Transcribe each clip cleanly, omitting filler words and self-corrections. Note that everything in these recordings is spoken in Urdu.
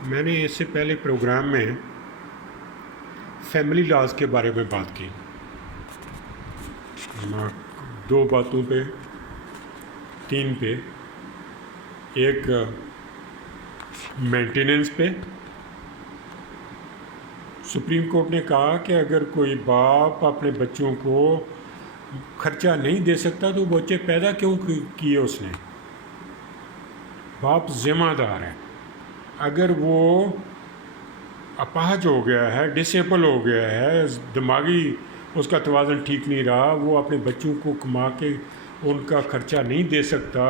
میں نے اس سے پہلے پروگرام میں فیملی لاز کے بارے میں بات کی، دو باتوں پہ، تین پہ، ایک مینٹیننس پہ۔ سپریم کورٹ نے کہا کہ اگر کوئی باپ اپنے بچوں کو خرچہ نہیں دے سکتا تو بچے پیدا کیوں کیے اس نے؟ باپ ذمہ دار ہے۔ اگر وہ اپاہج ہو گیا ہے، ڈسیبل ہو گیا ہے، دماغی اس کا توازن ٹھیک نہیں رہا، وہ اپنے بچوں کو کما کے ان کا خرچہ نہیں دے سکتا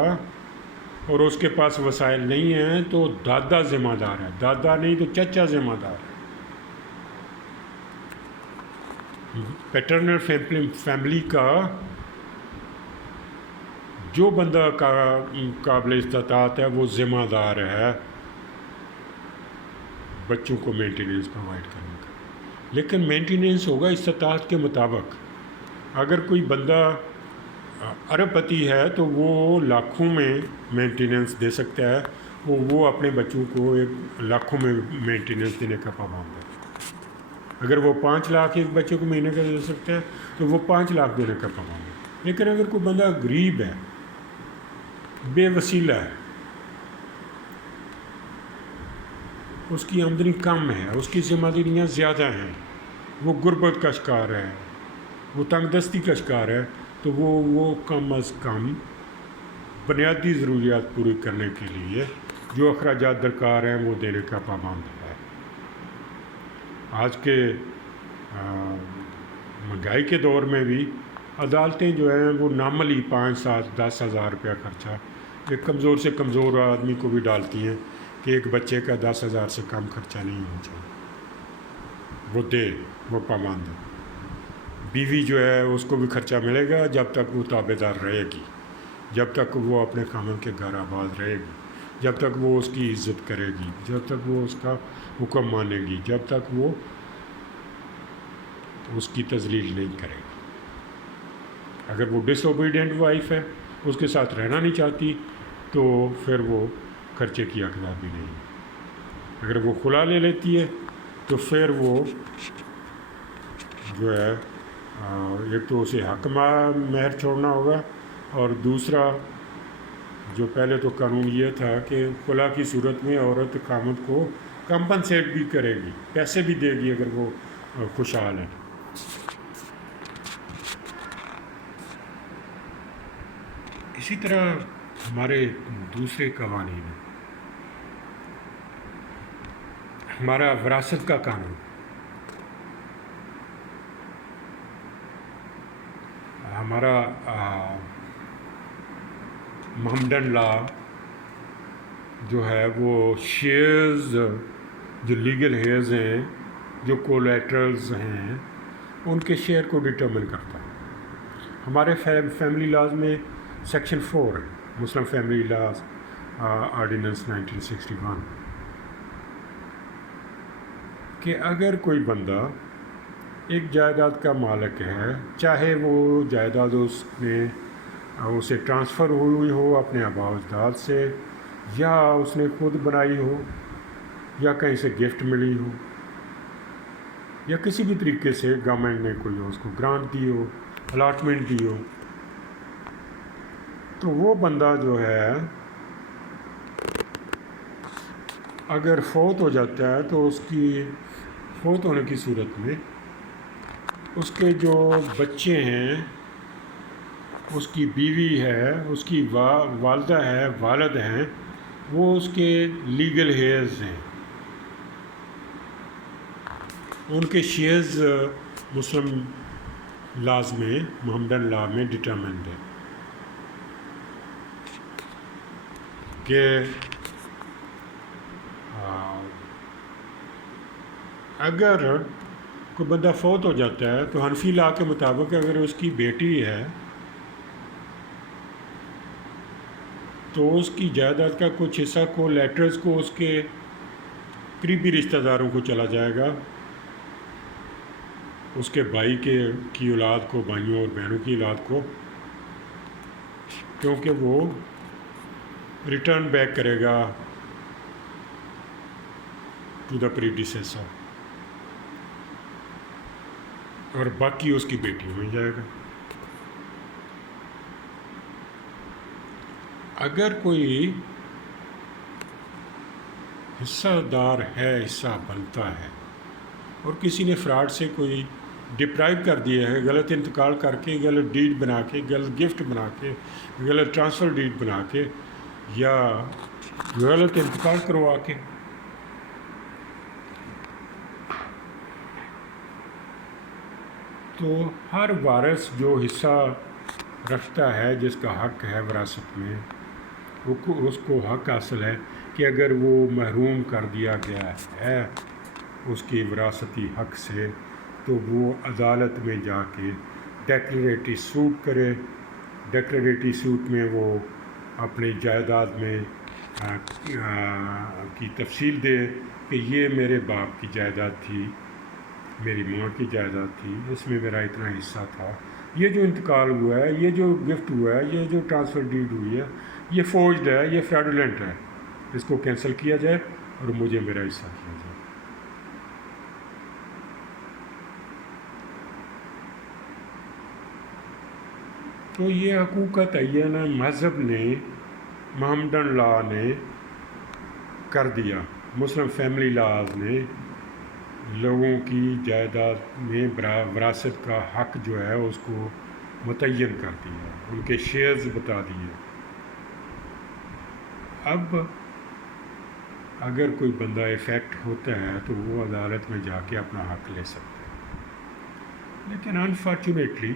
اور اس کے پاس وسائل نہیں ہیں، تو دادا ذمہ دار ہے، دادا نہیں تو چچا ذمہ دار ہے۔ پیٹرنل فیملی کا جو بندہ قابل استطاعت ہے وہ ذمہ دار ہے بچوں کو مینٹیننس پرووائڈ کرنے کا، لیکن مینٹیننس ہوگا استطاعت کے مطابق۔ اگر کوئی بندہ ارب پتی ہے تو وہ لاکھوں میں مینٹیننس دے سکتا ہے، وہ اپنے بچوں کو ایک لاکھوں میں مینٹیننس دینے کا پابند ہے۔ اگر وہ 5 لاکھ ایک بچے کو مہینے کا دے سکتا ہے تو وہ 5 لاکھ دینے کا پابند ہے۔ لیکن اگر کوئی بندہ غریب ہے، بے وسیلہ ہے، اس کی آمدنی کم ہے، اس کی ذمہ داریاں زیادہ ہیں، وہ غربت کا شکار ہے، وہ تنگ دستی کا شکار ہے، تو وہ کم از کم بنیادی ضروریات پوری کرنے کے لیے جو اخراجات درکار ہیں وہ دینے کا پابند ہے۔ آج کے مہنگائی کے دور میں بھی عدالتیں جو ہیں وہ نارملی 5، 7، 10 ہزار روپیہ خرچہ ایک کمزور سے کمزور آدمی کو بھی ڈالتی ہیں کہ ایک بچے کا 10 ہزار سے کم خرچہ نہیں ہونا چاہیے، وہ دے، وہ پابند ہے۔ بیوی جو ہے اس کو بھی خرچہ ملے گا جب تک وہ تابع دار رہے گی، جب تک وہ اپنے خامن کے گھر آباد رہے گی، جب تک وہ اس کی عزت کرے گی، جب تک وہ اس کا حکم مانے گی، جب تک وہ اس کی تذلیل نہیں کرے گی۔ اگر وہ ڈس اوبیڈینٹ وائف ہے، اس کے ساتھ رہنا نہیں چاہتی، تو پھر وہ خرچے کی حقدار بھی نہیں ہے۔ اگر وہ خلا لے لیتی ہے تو پھر وہ جو ہے ایک تو اسے حق مہر چھوڑنا ہوگا، اور دوسرا جو پہلے تو قانون یہ تھا کہ خلا کی صورت میں عورت خامد کو کمپنسیٹ بھی کرے گی، پیسے بھی دے گی اگر وہ خوشحال ہے۔ اسی طرح ہمارے دوسرے قوانین، ہمارا وراثت کا قانون، ہمارا محمدن لا جو ہے وہ شیئرز، جو لیگل ہیئرز ہیں، جو کولیٹرلز ہیں، ان کے شیئر کو ڈٹرمن کرتا ہے۔ ہمارے فیملی لاز میں سیکشن 4 ہے، مسلم فیملی لاز آرڈیننس 1961، کہ اگر کوئی بندہ ایک جائیداد کا مالک ہے، چاہے وہ جائیداد اس میں اسے ٹرانسفر ہوئی ہو اپنے آباء و اجداد سے، یا اس نے خود بنائی ہو، یا کہیں سے گفٹ ملی ہو، یا کسی بھی طریقے سے گورنمنٹ نے کوئی اس کو گرانٹ دی ہو، الاٹمنٹ دی ہو، تو وہ بندہ جو ہے اگر فوت ہو جاتا ہے تو اس کی فوت ہونے کی صورت میں اس کے جو بچے ہیں، اس کی بیوی ہے، اس کی والدہ ہے، والد ہیں، وہ اس کے لیگل ہیئرز ہیں۔ ان کے شیئرز مسلم لاز میں، محمدن لا میں ڈٹرمنڈ ہے کہ اگر کوئی بندہ فوت ہو جاتا ہے تو حنفی لا کے مطابق اگر اس کی بیٹی ہے تو اس کی جائیداد کا کچھ حصہ کو لیٹرز کو اس کے قریبی رشتہ داروں کو چلا جائے گا، اس کے بھائی کی اولاد کو، بھائیوں اور بہنوں کی اولاد کو، کیونکہ وہ ریٹرن بیک کرے گا ٹو دا پریڈیسیسر، اور باقی اس کی بیٹیوں میں جائے گا۔ اگر کوئی حصہ دار ہے، حصہ بنتا ہے، اور کسی نے فراڈ سے کوئی ڈپرائیو کر دیا ہے، غلط انتقال کر کے، غلط ڈیڈ بنا کے، غلط گفٹ بنا کے، غلط ٹرانسفر ڈیڈ بنا کے، یا غلط انتقال کروا کے، تو ہر وارث جو حصہ رکھتا ہے، جس کا حق ہے وراثت میں، اس کو حق حاصل ہے کہ اگر وہ محروم کر دیا گیا ہے اس کی وراثتی حق سے، تو وہ عدالت میں جا کے ڈیکلریٹری سوٹ کرے۔ ڈیکلریٹری سوٹ میں وہ اپنی جائیداد میں کی تفصیل دے کہ یہ میرے باپ کی جائیداد تھی، میری ماں کی جائیداد تھی، اس میں میرا اتنا حصہ تھا، یہ جو انتقال ہوا ہے، یہ جو گفٹ ہوا ہے، یہ جو ٹرانسفر ڈیڈ ہوئی ہے، یہ فورجڈ ہے، یہ فراڈولنٹ ہے، اس کو کینسل کیا جائے اور مجھے میرا حصہ کیا جائے۔ تو یہ حقوق کا تعین مذہب نے، محمدن لا نے کر دیا، مسلم فیملی لاز نے لوگوں کی جائیداد میں وراثت کا حق جو ہے اس کو متعین کر دیا، ان کے شیئرز بتا دیے۔ اب اگر کوئی بندہ افیکٹ ہوتا ہے تو وہ عدالت میں جا کے اپنا حق لے سکتا ہے، لیکن انفارچونیٹلی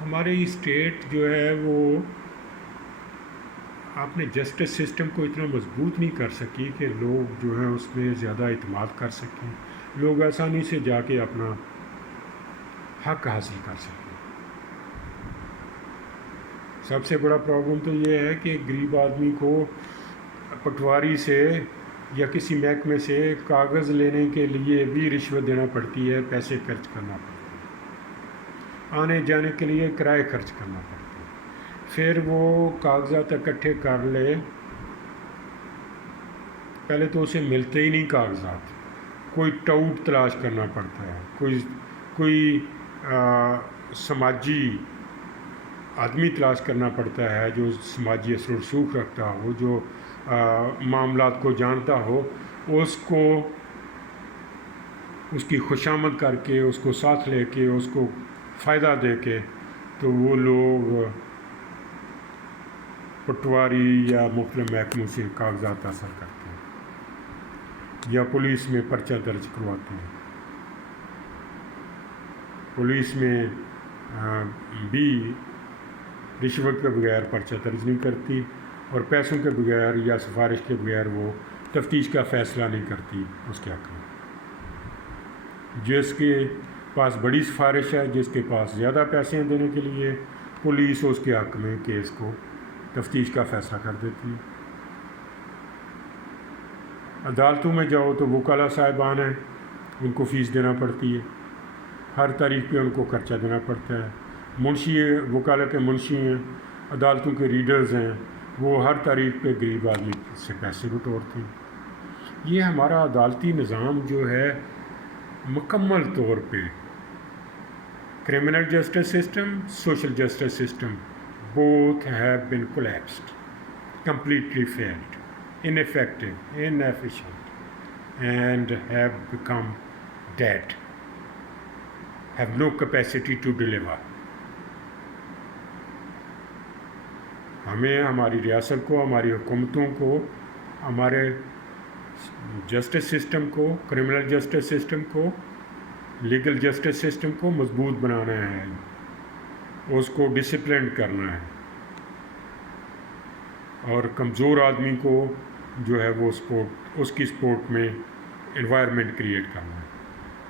ہماری اسٹیٹ جو ہے وہ اپنے جسٹس سسٹم کو اتنا مضبوط نہیں کر سکی کہ لوگ جو ہیں اس میں زیادہ اعتماد کر سکیں، لوگ آسانی سے جا کے اپنا حق حاصل کر سکیں۔ سب سے بڑا پرابلم تو یہ ہے کہ غریب آدمی کو پٹواری سے یا کسی محکمے سے کاغذ لینے کے لیے بھی رشوت دینا پڑتی ہے، پیسے خرچ کرنا پڑتا ہے، آنے جانے کے لیے کرائے خرچ کرنا پڑتا ہے، پھر وہ کاغذات اکٹھے کر لے، پہلے تو اسے ملتے ہی نہیں کاغذات، کوئی ٹاؤٹ تلاش کرنا پڑتا ہے، کوئی سماجی آدمی تلاش کرنا پڑتا ہے جو سماجی اثر و رسوخ رکھتا ہو، جو معاملات کو جانتا ہو، اس کو اس کی خوشامد کر کے، اس کو ساتھ لے کے، اس کو فائدہ دے کے، تو وہ لوگ پٹواری یا مختلف محکموں سے کاغذات حاصل کرتے ہیں یا پولیس میں پرچہ درج کرواتے ہیں۔ پولیس میں بھی رشوت کے بغیر پرچہ درج نہیں کرتی، اور پیسوں کے بغیر یا سفارش کے بغیر وہ تفتیش کا فیصلہ نہیں کرتی اس کے حق میں۔ جس کے پاس بڑی سفارش ہے، جس کے پاس زیادہ پیسے ہیں دینے کے لیے، پولیس اس کے حق میں کیس کو تفتیش کا فیصلہ کر دیتی ہے۔ عدالتوں میں جاؤ تو وکلاء صاحبان ہیں، ان کو فیس دینا پڑتی ہے، ہر تاریخ پہ ان کو خرچہ دینا پڑتا ہے۔ منشی، وکالت کے منشی ہیں، عدالتوں کے ریڈرز ہیں، وہ ہر تاریخ پہ غریب آدمی سے پیسے بٹورتے ہیں۔ یہ ہمارا عدالتی نظام جو ہے مکمل طور پہ criminal justice system, social justice system both have been collapsed, completely failed, ineffective, inefficient, and have become dead, have no capacity to deliver. ہمیں ہماری ریاست کو، ہماری حکومتوں کو، ہمارے جسٹس سسٹم کو، کرمنل جسٹس سسٹم کو، لیگل جسٹس سسٹم کو مضبوط بنانا ہے، اس کو ڈسپلنڈ کرنا ہے، اور کمزور آدمی کو جو ہے وہ اس کی سپورٹ میں انوائرمنٹ کریٹ کرنا ہے۔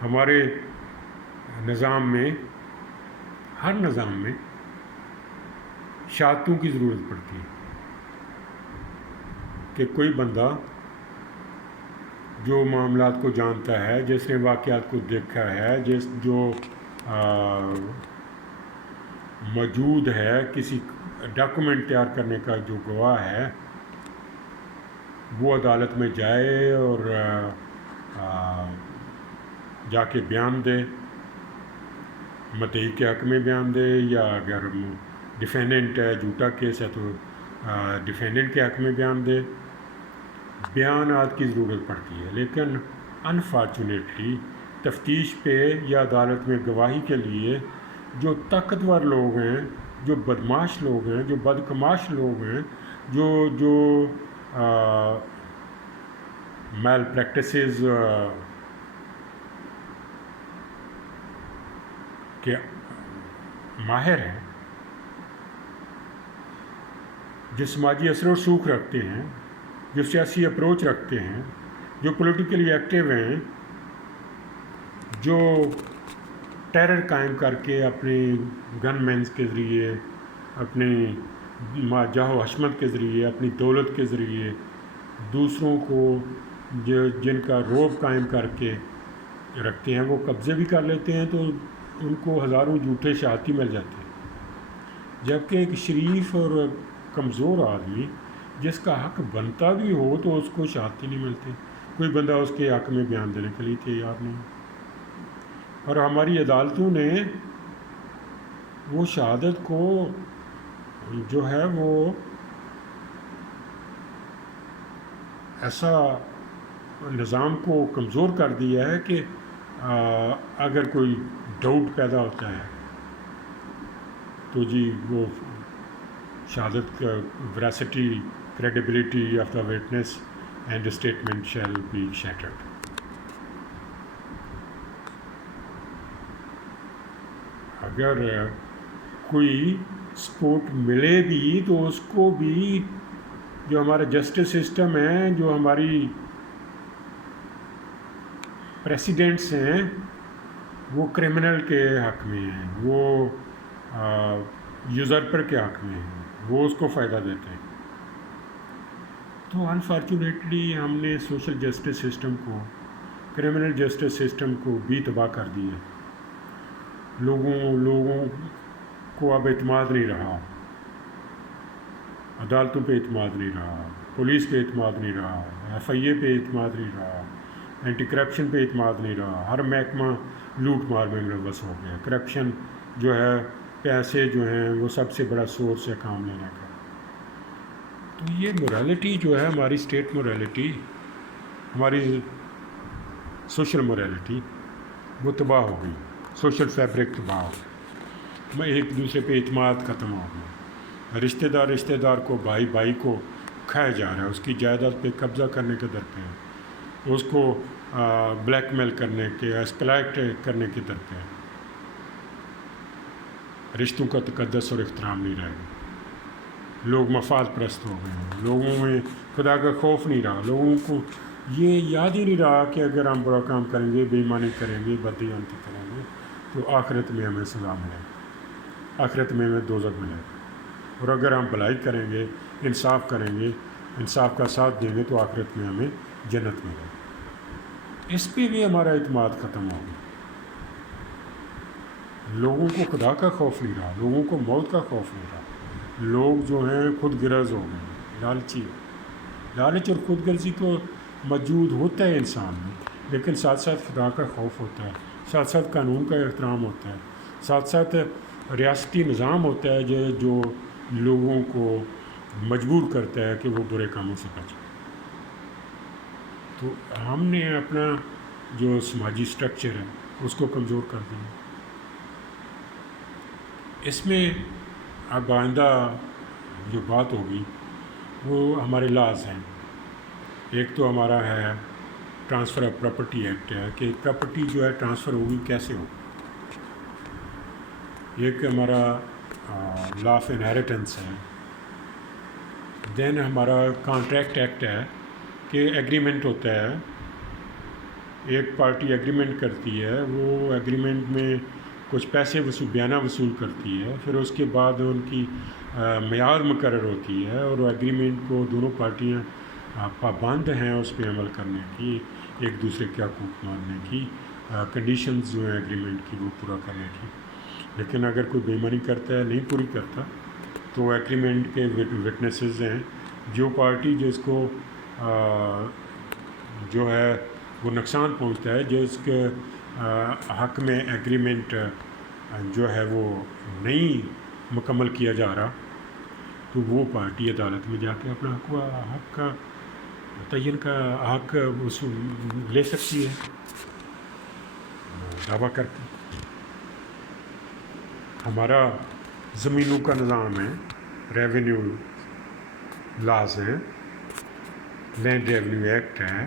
ہمارے نظام میں، ہر نظام میں شہادتوں کی ضرورت پڑتی ہے کہ کوئی بندہ جو معاملات کو جانتا ہے، جس نے واقعات کو دیکھا ہے، جو موجود ہے، کسی ڈاکومنٹ تیار کرنے کا جو گواہ ہے، وہ عدالت میں جائے اور جا کے بیان دے، مدعی کے حق میں بیان دے، یا اگر ڈیفینڈنٹ ہے، جھوٹا کیس ہے تو ڈیفینڈنٹ کے حق میں بیان دے، بیانات کی ضرورت پڑتی ہے۔ لیکن انفارچونیٹلی تفتیش پہ یا عدالت میں گواہی کے لیے جو طاقتور لوگ ہیں، جو بدماش لوگ ہیں، جو بدکماش لوگ ہیں، جو میل پریکٹسز کے ماہر ہیں، جو سماجی اثر و رسوخ رکھتے ہیں، جو سیاسی اپروچ رکھتے ہیں، جو پولیٹیکلی ایکٹیو ہیں، جو ٹیرر قائم کر کے اپنے گن مینز کے ذریعے، اپنی جاہ و حشمت کے ذریعے، اپنی دولت کے ذریعے دوسروں کو جن کا رعب قائم کر کے رکھتے ہیں، وہ قبضے بھی کر لیتے ہیں، تو ان کو ہزاروں جھوٹے شہادتی مل جاتے ہیں۔ جبکہ ایک شریف اور کمزور آدمی جس کا حق بنتا بھی ہو تو اس کو شہادتی نہیں ملتی، کوئی بندہ اس کے حق میں بیان دینے کے لیے تیار نہیں۔ اور ہماری عدالتوں نے وہ شہادت کو جو ہے وہ ایسا نظام کو کمزور کر دیا ہے کہ اگر کوئی ڈاؤٹ پیدا ہوتا ہے تو جی وہ شہادت کا veracity, credibility of the witness and statement shall be shattered. اگر کوئی سپورٹ ملے بھی تو اس کو بھی جو ہمارا جسٹس سسٹم ہے، جو ہماری پریسیڈنٹس ہیں، وہ کرمنل کے حق میں ہیں، وہ یوزرپر کے حق میں ہیں، وہ اس کو فائدہ دیتے ہیں۔ تو انفارچونیٹلی ہم نے سوشل جسٹس سسٹم کو، کرمنل جسٹس سسٹم کو بھی تباہ کر دیا۔ لوگوں کو اب اعتماد نہیں رہا، عدالتوں پہ اعتماد نہیں رہا، پولیس پہ اعتماد نہیں رہا، ایف آئی اے پہ اعتماد نہیں رہا، اینٹی کرپشن پہ اعتماد نہیں رہا، ہر محکمہ لوٹ مار میں ملوث ہو گیا۔ کرپشن جو ہے، پیسے جو ہیں وہ سب سے بڑا سورس ہے کام لینے کا۔ تو یہ موریلٹی جو ہے، ہماری اسٹیٹ موریلٹی، ہماری سوشل موریلٹی، وہ تباہ ہو گئی، سوشل فیبرک تباہ ہو گئی، ایک دوسرے پہ اعتماد ختم ہو گیا، رشتہ دار کو، بھائی کو کھایا جا رہا ہے، اس کی جائیداد پہ قبضہ کرنے کے در پہ، اس کو بلیک میل کرنے کے، ایسکلیٹ کرنے کے در پہ۔ رشتوں کا تقدس اور احترام نہیں رہے گا، لوگ مفاد پرست ہو گئے ہیں، لوگوں میں خدا کا خوف نہیں رہا، لوگوں کو یہ یاد ہی نہیں رہا کہ اگر ہم برا کام کریں گے، بے ایمانی کریں گے، بددیانتی کریں گے تو آخرت میں ہمیں سزا ملے گی، آخرت میں ہمیں دوزخ ملے گا، اور اگر ہم بھلائی کریں گے، انصاف کریں گے، انصاف کا ساتھ دیں گے تو آخرت میں ہمیں جنت ملے گی۔ اس پہ بھی ہمارا اعتماد ختم ہو گیا، لوگوں کو خدا کا خوف نہیں رہا، لوگوں کو موت کا خوف نہیں رہا، لوگ جو ہیں خود غرض ہو گئے، لالچی۔ لالچ اور خود غرضی کو موجود ہوتا ہے انسان میں، لیکن ساتھ ساتھ خدا کا خوف ہوتا ہے، ساتھ ساتھ قانون کا احترام ہوتا ہے، ساتھ ساتھ ریاستی نظام ہوتا ہے جو لوگوں کو مجبور کرتا ہے کہ وہ برے کاموں سے بچیں۔ تو ہم نے اپنا جو سماجی سٹرکچر ہے اس کو کمزور کر دیا۔ اس میں اب آئندہ جو بات ہوگی وہ ہمارے لاز ہیں۔ ایک تو ہمارا ہے ٹرانسفر آف پراپرٹی ایکٹ ہے کہ پراپرٹی جو ہے ٹرانسفر ہوگی کیسے ہوگی۔ ایک ہمارا لا آف انہیریٹنس ہے۔ دین ہمارا کانٹریکٹ ایکٹ ہے کہ ایگریمنٹ ہوتا ہے، ایک پارٹی ایگریمنٹ کرتی ہے، وہ ایگریمنٹ میں کچھ پیسے بیانہ وصول کرتی ہے، پھر اس کے بعد ان کی معیار مقرر ہوتی ہے، اور ایگریمنٹ کو دونوں پارٹیاں پابند ہیں اس پہ عمل کرنے کی، ایک دوسرے کے حقوق ماننے کی، کنڈیشنز جو ہیں ایگریمنٹ کی وہ پورا کرنے کی۔ لیکن اگر کوئی بے ایمانی کرتا ہے، نہیں پوری کرتا، تو ایگریمنٹ کے وٹنسز ہیں، جو پارٹی جس کو جو ہے وہ نقصان پہنچتا ہے، جس کے حق میں ایگریمنٹ جو ہے وہ نہیں مکمل کیا جا رہا، تو وہ پارٹی عدالت میں جا کے اپنا حق کا تعین کا حق لے سکتی ہے دعویٰ کر کے۔ ہمارا زمینوں کا نظام ہے، ریونیو لاز ہیں، لینڈ ریونیو ایکٹ ہے،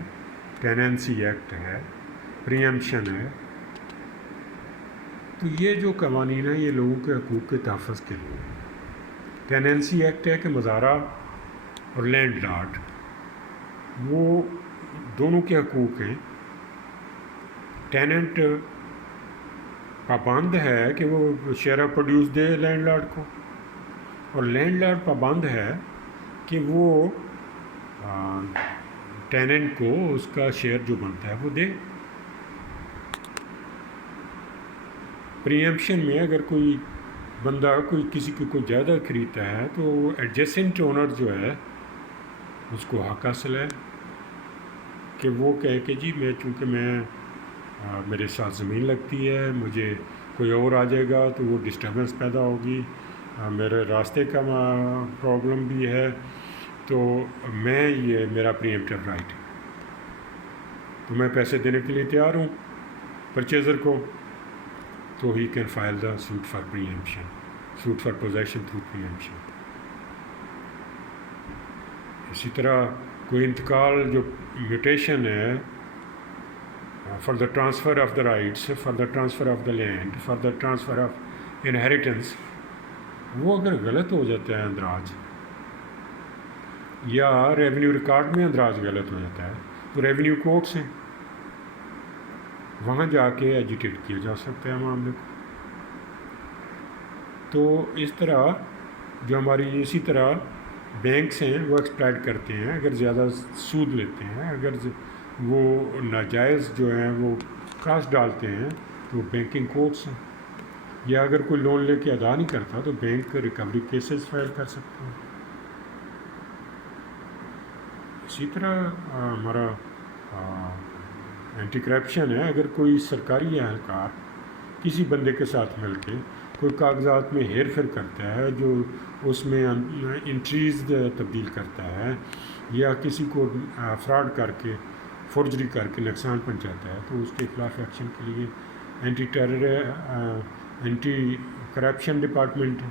ٹیننسی ایکٹ ہے، پریمپشن ہے۔ تو یہ جو قوانین ہیں یہ لوگوں کے حقوق کے تحفظ کے لیے۔ ٹیننسی ایکٹ ہے کہ مزارع اور لینڈ لاٹ وہ دونوں کے حقوق ہیں۔ ٹیننٹ پابند ہے کہ وہ share of produce the land lord کو، اور لینڈ لارڈ پابند ہے کہ وہ ٹیننٹ کو اس کا شیئر جو بنتا ہے وہ دے۔ پریمپشن میں اگر کوئی بندہ کسی کی کوئی جائیداد خریدتا ہے تو ایڈجسنٹ اونر جو ہے اس کو حق حاصل ہے کہ وہ کہے کہ جی چونکہ میرے ساتھ زمین لگتی ہے، مجھے کوئی اور آ جائے گا تو وہ ڈسٹربنس پیدا ہوگی، میرے راستے کا پرابلم بھی ہے، تو یہ میرا پریمپٹیو رائٹ ہے، تو میں پیسے دینے کے لیے تیار ہوں پرچیزر کو، تو he can file the suit for preemption, suit for possession through preemption. اسی طرح کوئی انتقال جو میوٹیشن ہے، for the transfer of the rights, for the transfer of the land, for the transfer of inheritance, وہ اگر غلط ہو جاتا ہے اندراج، یا ریونیو ریکارڈ میں اندراج غلط ہو جاتا ہے، تو ریونیو کورٹس ہیں، وہاں جا کے ایجیٹیٹ کیا جا سکتا ہے معاملے کو۔ تو اس طرح جو اسی طرح بینکس ہیں وہ ایکسپلائٹ کرتے ہیں، اگر زیادہ سود لیتے ہیں، اگر وہ ناجائز جو ہیں وہ کاسٹ ڈالتے ہیں تو بینکنگ کورٹس ہیں، یا اگر کوئی لون لے کے ادا نہیں کرتا تو بینک ریکوری کیسز فائل کر سکتے ہیں۔ اسی طرح ہمارا اینٹی کرپشن ہے، اگر کوئی سرکاری اہلکار کسی بندے کے ساتھ مل کے کوئی کاغذات میں ہیر پھیر کرتا ہے، جو اس میں انٹریز تبدیل کرتا ہے، یا کسی کو فراڈ کر کے فورجری کر کے نقصان پہنچاتا ہے، تو اس کے خلاف ایکشن کے لیے اینٹی کرپشن ڈپارٹمنٹ ہے،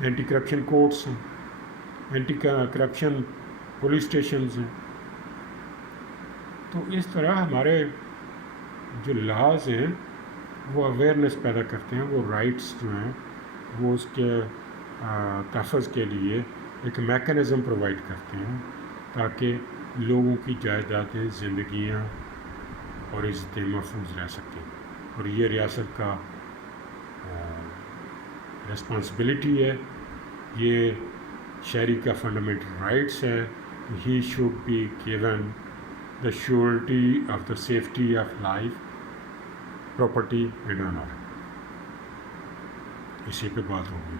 اینٹی کرپشن کورٹس ہیں، اینٹی کرپشن پولیس اسٹیشنز ہیں۔ تو اس طرح ہمارے جو لاز ہیں وہ اویئرنیس پیدا کرتے ہیں، وہ رائٹس جو ہیں وہ اس کے تحفظ کے لیے ایک میکانزم پرووائڈ کرتے ہیں تاکہ لوگوں کی جائیدادیں، زندگیاں اور عزتیں محفوظ رہ سکیں۔ اور یہ ریاست کا ریسپانسبلٹی ہے، یہ شہری کا فنڈامنٹل رائٹس ہے۔ He should be given the surety of the safety of life, property and honor۔ اسی پہ بات ہوگی۔